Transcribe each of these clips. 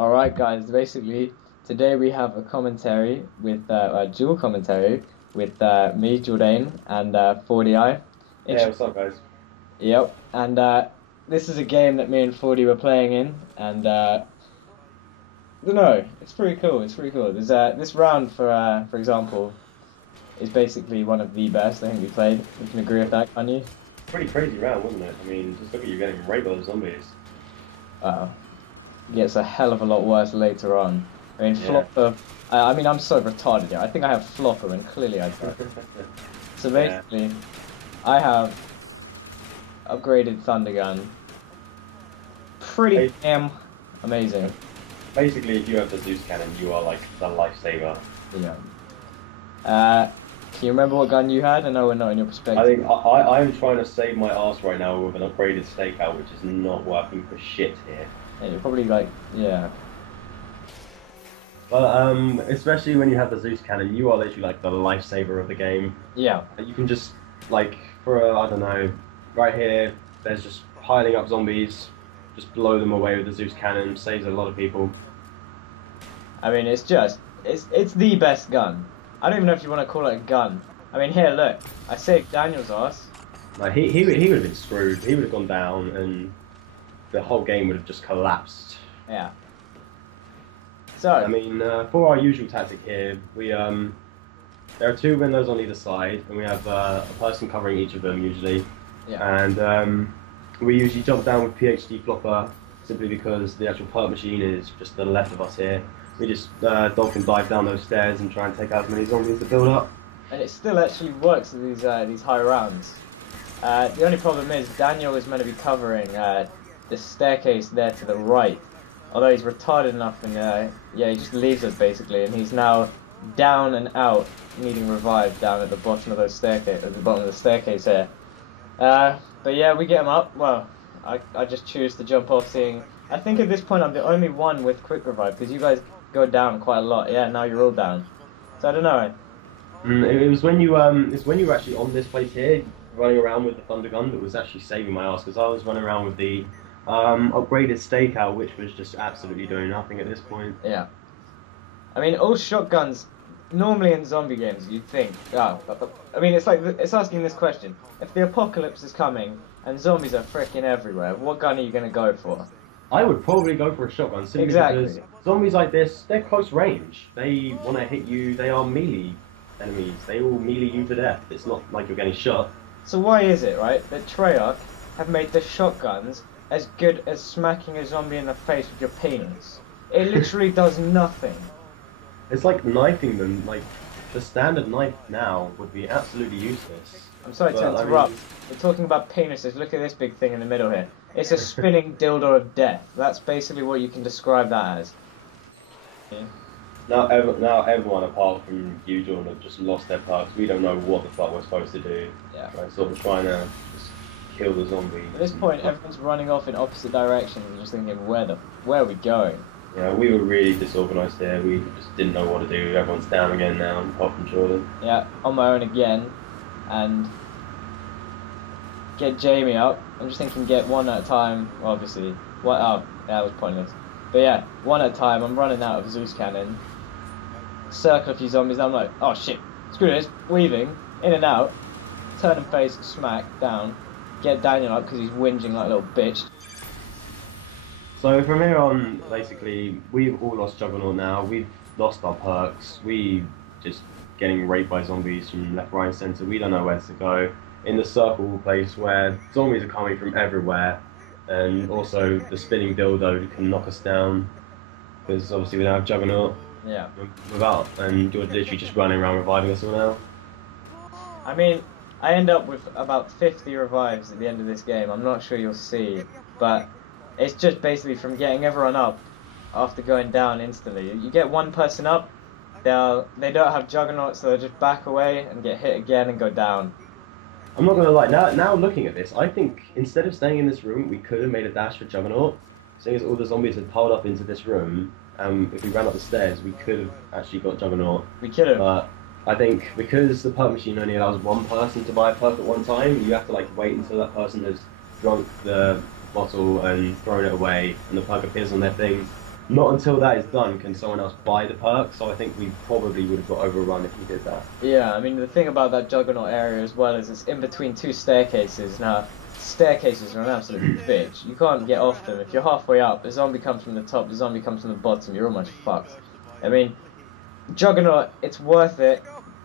Alright guys, basically today we have a commentary with a dual commentary with me, Jordan, and Fordy I. Yeah, Intro what's up, guys? Yep, and this is a game that me and Fordy were playing in, and I don't know, it's pretty cool. It's pretty cool. There's this round for example, is basically one of the best I think we played. You can agree with that, can you? Pretty crazy round, wasn't it? I mean, just look at you getting raped by the zombies. Uh, Gets a hell of a lot worse later on. I mean, Yeah. Flopper. I mean, I'm so retarded here. I think I have Flopper, and clearly I don't. So Yeah. basically, I have upgraded Thunder Gun. Pretty Ba- damn amazing. Basically, if you have the Zeus cannon, you are like the lifesaver. Yeah. Can you remember what gun you had? I know we're not in your I perspective. think I am trying to save my ass right now with an upgraded stakeout, which is not working for shit here. Yeah, you're probably like, yeah. But especially when you have the Zeus cannon, you are literally like the lifesaver of the game. Yeah. You can just like I don't know, right here. There's just piling up zombies. Just blow them away with the Zeus cannon. Saves a lot of people. I mean, it's the best gun. I don't even know if you want to call it a gun. I mean, here, look. I saved Daniel's ass. Like he would have been screwed. He would have gone down, and the whole game would have just collapsed. Yeah. I So, mean, for our usual tactic here, we there are two windows on either side, and we have a person covering each of them usually. yeah. And we usually jump down with PhD flopper simply because the actual perk machine is just to the left of us here. We just dolphin dive down those stairs and try and take out as many zombies to build up. And it still actually works with these high rounds. The only problem is Daniel is meant to be covering the staircase there to the right. Although he's retarded enough, and yeah, he just leaves us basically, and he's now down and out, needing revived down at the bottom of those staircase, at the bottom of the staircase here. But yeah, we get him up. Well, I just choose to jump off, seeing. I think at this point I'm the only one with quick revive because you guys go down quite a lot. Yeah, now you're all down. So I don't know. It was when it's when you were actually on this place here, running around with the thunder gun that was actually saving my ass because I was running around with the upgraded stakeout, which was just absolutely doing nothing at this point. Yeah. I mean, all shotguns, normally in zombie games, you'd think, I mean, it's like, it's asking this question. If the apocalypse is coming and zombies are freaking everywhere, what gun are you going to go for? I would probably go for a shotgun simply Exactly. because zombies like this, they're close range. They want to hit you. They are melee enemies. They will melee you to death. It's not like you're getting shot. So why is it, right, that Treyarch have made the shotguns as good as smacking a zombie in the face with your penis? It literally does nothing. It's like knifing them. Like the standard knife now would be absolutely useless. I'm sorry to But, I interrupt. mean, We're talking about penises. Look at this big thing in the middle here. It's a spinning dildo of death. That's basically what you can describe that as. Yeah. now everyone apart from you, Jordan, have just lost their perks. We don't know what the fuck we're supposed to do. Yeah. Like, sort of trying to just kill the zombie. At this point, everyone's running off in opposite directions and just thinking, where are we going? Yeah, we were really disorganised there. We just didn't know what to do. Everyone's down again now, apart from Jordan. Yeah, on my own again, and get Jamie up. I'm just thinking, get one at a time. Well, obviously, what? Oh, that was pointless. But yeah, one at a time. I'm running out of Zeus cannon. Circle a few zombies. And I'm like, oh shit, screw this. Weaving in and out. Turn and face, smack down. Get Daniel up because he's whinging like a little bitch. So from here on, basically, we've all lost Juggernaut now. We've lost our perks. We just getting raped by zombies from left, right, and centre. We don't know where to go. In the circle place where zombies are coming from everywhere, and also the spinning dildo can knock us down because obviously we don't have Juggernaut. Yeah. And you're literally just running around reviving us all now. I mean, I end up with about 50 revives at the end of this game. I'm not sure you'll see, but it's just basically from getting everyone up after going down instantly. You get one person up, they don't have Juggernaut, so they'll just back away and get hit again and go down. I'm not gonna lie. Now looking at this, I think instead of staying in this room, we could have made a dash for Juggernaut. Seeing as all the zombies had piled up into this room, if we ran up the stairs, we could have actually got Juggernaut. We could have. But I think because the perk machine only allows one person to buy a perk at one time, you have to like wait until that person has drunk the bottle and thrown it away, and the perk appears on their thing. not until that is done can someone else buy the perk. So I think we probably would have got overrun if we did that. Yeah, I mean, the thing about that Juggernaut area as well is it's in between two staircases. Now, staircases are an absolute bitch. You can't get off them. If you're halfway up, the zombie comes from the top, the zombie comes from the bottom, you're almost fucked. I mean, Juggernaut, it's worth it.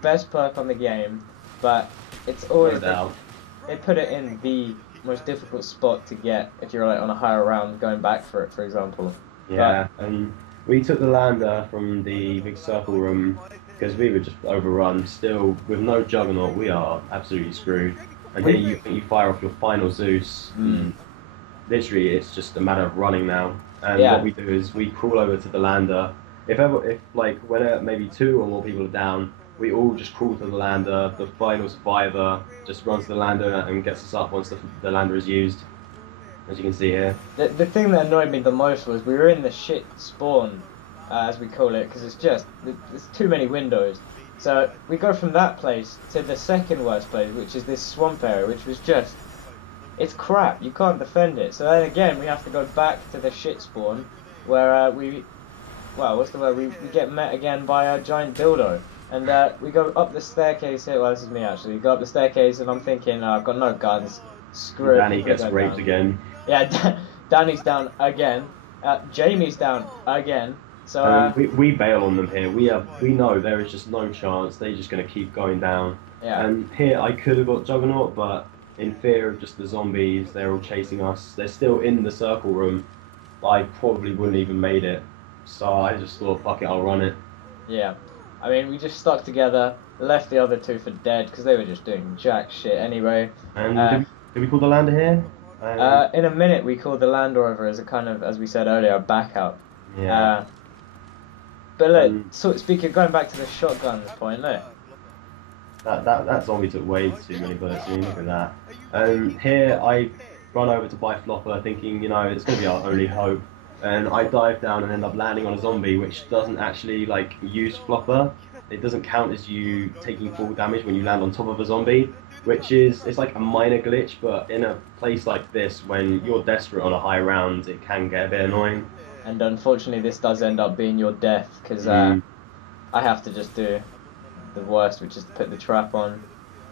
Best perk on the game, but it's always... They put it in the most difficult spot to get if you're like on a higher round going back for it, for example. Yeah, and we took the lander from the big circle room because we were just overrun. Still, with no Juggernaut, we are absolutely screwed. And here you fire off your final Zeus. Literally, it's just a matter of running now. And what we do is we crawl over to the lander. If like when maybe 2 or more people are down, we all just crawl to the lander. The final survivor just runs to the lander and gets us up once the lander is used. As you can see here. The thing that annoyed me the most was we were in the shit spawn, as we call it, because there's too many windows. So we go from that place to the second worst place, which is this swamp area, which was just... It's crap, you can't defend it. So then again, we have to go back to the shit spawn, where what's the word? We get met again by a giant dildo. And we go up the staircase here, well this is me actually, we go up the staircase and I'm thinking, I've got no guns, screw it. Danny gets raped again. Yeah, Danny's down again. Jamie's down again. So we bail on them here. We know there is just no chance. They're just going to keep going down. Yeah. And here I could have got Juggernaut, but in fear of just the zombies, they're all chasing us. They're still in the circle room. I probably wouldn't even made it. So I just thought, fuck it, I'll run it. Yeah. I mean, we just stuck together, left the other 2 for dead because they were just doing jack shit anyway. And did we call the lander here? In a minute, we called the Land Rover as a kind of, as we said earlier, a backup. Yeah. But look, so speaking, going back to the shotguns point, look. That zombie took way too many bullets. I mean, look at that. Here I run over to buy Flopper, thinking, you know, it's going to be our only hope. And I dive down and end up landing on a zombie, which doesn't actually like use Flopper. It doesn't count as you taking full damage when you land on top of a zombie, which is, it's like a minor glitch, but in a place like this, when you're desperate on a high round, it can get a bit annoying. And unfortunately this does end up being your death, because I have to just do the worst, which is to put the trap on.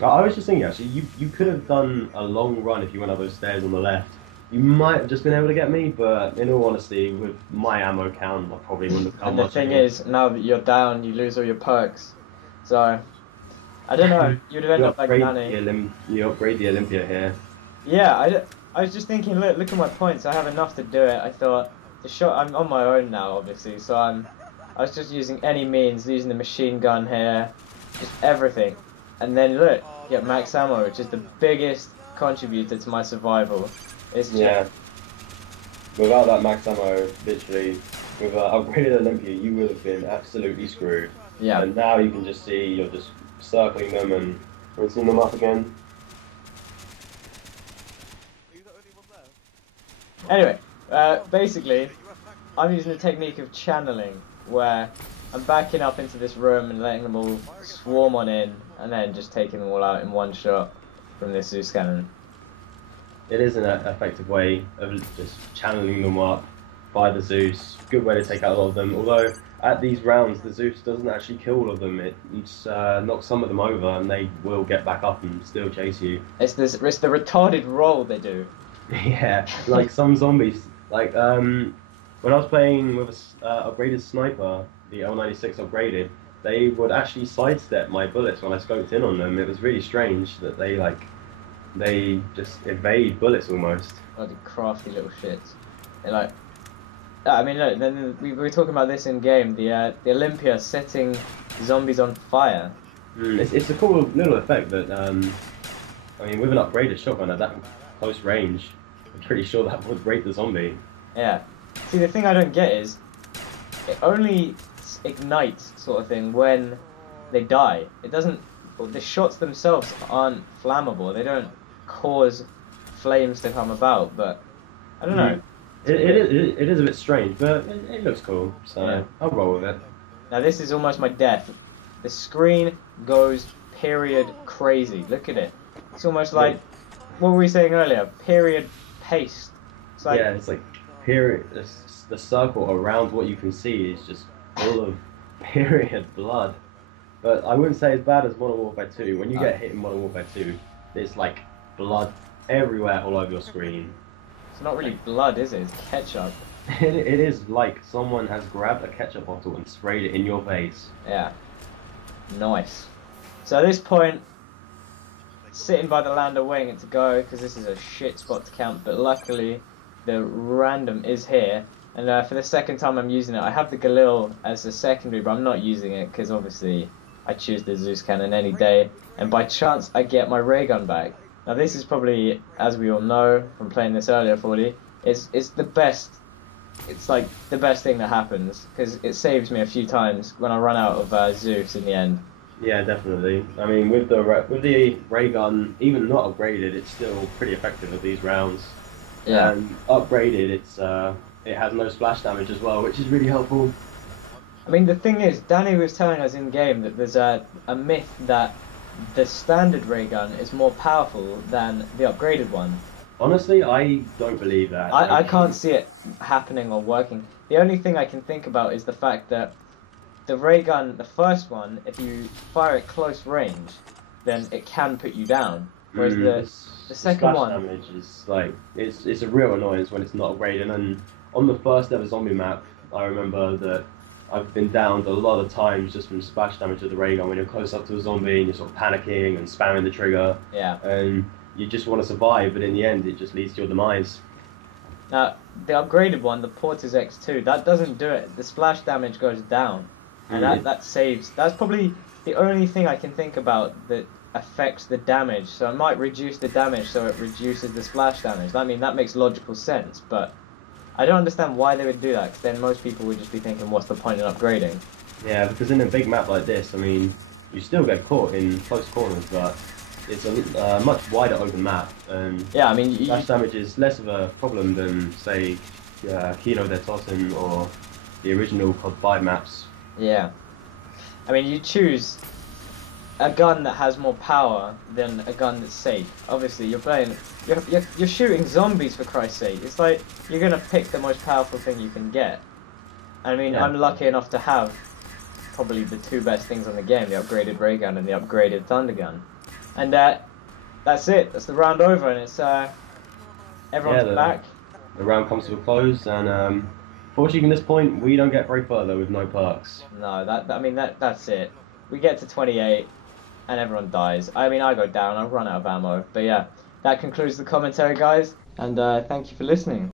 I was just thinking actually, you could have done a long run if you went up those stairs on the left. You might have just been able to get me, but in all honesty, with my ammo count, I probably wouldn't have come And much. the thing is, now that you're down, you lose all your perks. So, I don't know, you'd have ended up like Danny. You upgrade the Olympia here. Yeah, I was just thinking, look at my points, I have enough to do it. I thought, I'm on my own now, obviously, so I was just using any means, using the machine gun here, just everything. And then look, you get max ammo, which is the biggest contributor to my survival. Yeah. Without that max ammo, literally, with upgraded Olympia, you would have been absolutely screwed. Yeah. And now you can just see you're just circling them and rinsing them up again. Anyway, basically, I'm using the technique of channeling, where I'm backing up into this room and letting them all swarm on in, and then just taking them all out in one shot from this Zeus cannon. It is an effective way of just channeling them up by the Zeus. Good way to take out a lot of them. Although at these rounds, the Zeus doesn't actually kill all of them. It knocks some of them over, and they will get back up and still chase you. It's the retarded roll they do. Yeah, like some zombies. Like when I was playing with a upgraded sniper, the L96 upgraded, they would actually sidestep my bullets when I scoped in on them. It was really strange that they just evade bullets almost. Bloody crafty little shits. They're like, I mean, look. Then we were talking about this in game. The Olympia setting zombies on fire. It's a cool little effect that I mean, with an upgraded shotgun at that close range, I'm pretty sure that would break the zombie. Yeah. See, the thing I don't get is it only ignites, sort of thing, when they die. It doesn't. The shots themselves aren't flammable. They don't cause flames to come about. But I don't know. It is a bit strange, but it looks cool. So yeah. I'll roll with it. Now this is almost my death. The screen goes period crazy. Look at it. It's almost like what were we saying earlier? Period paste. It's like, yeah, it's like period. The circle around what you can see is just full of period blood. But I wouldn't say as bad as Modern Warfare 2. When you get hit in Modern Warfare 2, there's like blood everywhere all over your screen. It's not really blood, is it? It's ketchup. It is like someone has grabbed a ketchup bottle and sprayed it in your face. Yeah. Nice. So at this point, sitting by the lander waiting it to go, because this is a shit spot to camp, but luckily the random is here. And for the second time I'm using it. I have the Galil as a secondary, but I'm not using it because obviously I choose the Zeus cannon any day. And by chance I get my ray gun back. Now this is probably, as we all know from playing this earlier, Fordy, it's the best. It's like the best thing that happens because it saves me a few times when I run out of Zeus in the end. Yeah, definitely. I mean, with the ray gun, even not upgraded, it's still pretty effective at these rounds. Yeah. And upgraded, it has no splash damage as well, which is really helpful. I mean, the thing is, Danny was telling us in game that there's a myth that the standard ray gun is more powerful than the upgraded one. Honestly, I don't believe that. I can't see it happening or working. The only thing I can think about is the fact that the ray gun, the first one, if you fire at close range, then it can put you down. Whereas the second one, damage is like it's a real annoyance when it's not upgraded. And on the first ever zombie map, I remember that I've been downed a lot of times just from splash damage of the ray gun when you're close up to a zombie and you're sort of panicking and spamming the trigger. Yeah. And you just want to survive, but in the end, it just leads to your demise. Now, the upgraded one, the Porter's X2, that doesn't do it. The splash damage goes down, and that saves. That's probably the only thing I can think about that affects the damage. So I might reduce the damage so it reduces the splash damage. I mean, that makes logical sense, but I don't understand why they would do that, because then most people would just be thinking, what's the point in upgrading? Yeah, because in a big map like this, I mean, you still get caught in close corners, but it's a much wider open map, and yeah, I mean, splash damage is less of a problem than, say, Kino der Toten or the original COD 5 maps. Yeah. I mean, you choose a gun that has more power than a gun that's safe. Obviously, you're shooting zombies, for Christ's sake. It's like, you're going to pick the most powerful thing you can get. I mean, yeah. I'm lucky enough to have probably the two best things on the game, the upgraded ray gun and the upgraded thunder gun. And that's it. That's the round over, and it's everyone's back. The round comes to a close, and fortunately, from this point, we don't get very further with no perks. No, that's it. We get to 28, and everyone dies. I mean, I go down. I run out of ammo. But yeah, that concludes the commentary, guys. And thank you for listening.